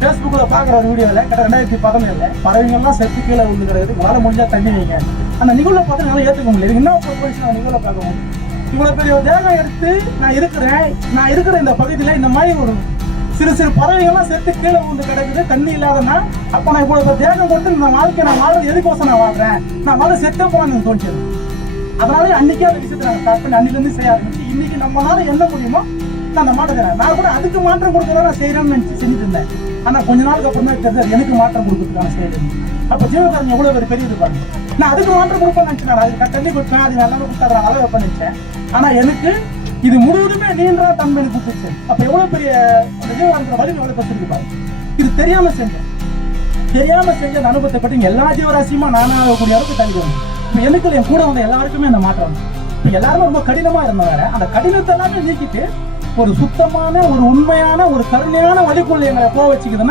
பேஸ்புக்ல பாக்குற ஒரு வீடியோல 2017 பறவைங்கள்லாம் செத்து கீழே விழுந்து கிடக்குது, உங்களால முடிஞ்சா தண்ணி வைங்க. அந்த நிகழ்வை பார்த்து நல்லா ஏத்துக்க முடியல. என்ன போலீஸ் நிகழ்வை பார்க்கணும், இவ்வளவு பெரிய தேகம் எடுத்து நான் இருக்கிற இந்த பகுதியில இந்த மாதிரி ஒரு சிறு சிறு பறவைகள்லாம் செத்து கீழே விழுந்து கிடக்குது, தண்ணி இல்லாதனா அப்ப நான் இவ்வளவு தேகம் கொடுத்து இந்த வாழ்க்கை நான் வாழ்றது எதுக்கோசம் நான் வாழ்றேன், நான் வாழ செத்தே போனான்னு தோணுச்சு. அதனால அன்னைக்கே அந்த விஷயத்தை நாங்கள் ஸ்டார்ட் பண்ணி அன்னில இருந்து செய்ய ஆரம்பிச்சு இன்னைக்கு நம்மளால என்ன முடியுமோ நான் அந்த மாட்டேங்கிறேன். நான் கூட அதுக்கு மாற்றம் கொடுக்கறத நான் செய்யறேன்னு நினைச்சு செஞ்சுட்டு இருந்தேன். ஆனா கொஞ்ச நாளுக்கு அப்புறம் தான் தெரிஞ்சது எனக்கு மாற்றம் கொடுக்கறதுக்கான செய்யறது. அப்ப ஜீவகாரன் எவ்வளவு ஒரு பெரிய இது பாருங்க. நான் அதுக்கு மாற்றம் கொடுப்பேன்னு நினைச்சேன், அதுக்கு தண்ணி கொடுப்பேன், அது நல்லா கொடுத்தா அளவு வைப்பேன் நினைச்சேன். ஆனா எனக்கு இது முழுவதுமே நீண்டா தன்மை கொடுத்துச்சு. அப்ப எவ்வளவு பெரிய அந்த ஜீவகாரன் வலிமை எவ்வளவு கற்றுக்கு பாருங்க. இது தெரியாம செஞ்ச அந்த அனுபவத்தை பற்றி எல்லா ஜீவராசியுமா நானாகக்கூடிய அளவுக்கு தள்ளி வரும். இப்ப எனக்கு என் கூட வந்த எல்லாருக்குமே அந்த மாற்றம். இப்ப எல்லாருமே ரொம்ப கடினமா இருந்தவர அந்த கடினத்தை எல்லாமே நீக்கிட்டு ஒரு சுத்தமான ஒரு உண்மையான ஒரு கருணையான வழிக்குள்ள எங்களை போக வச்சுக்குதுன்னா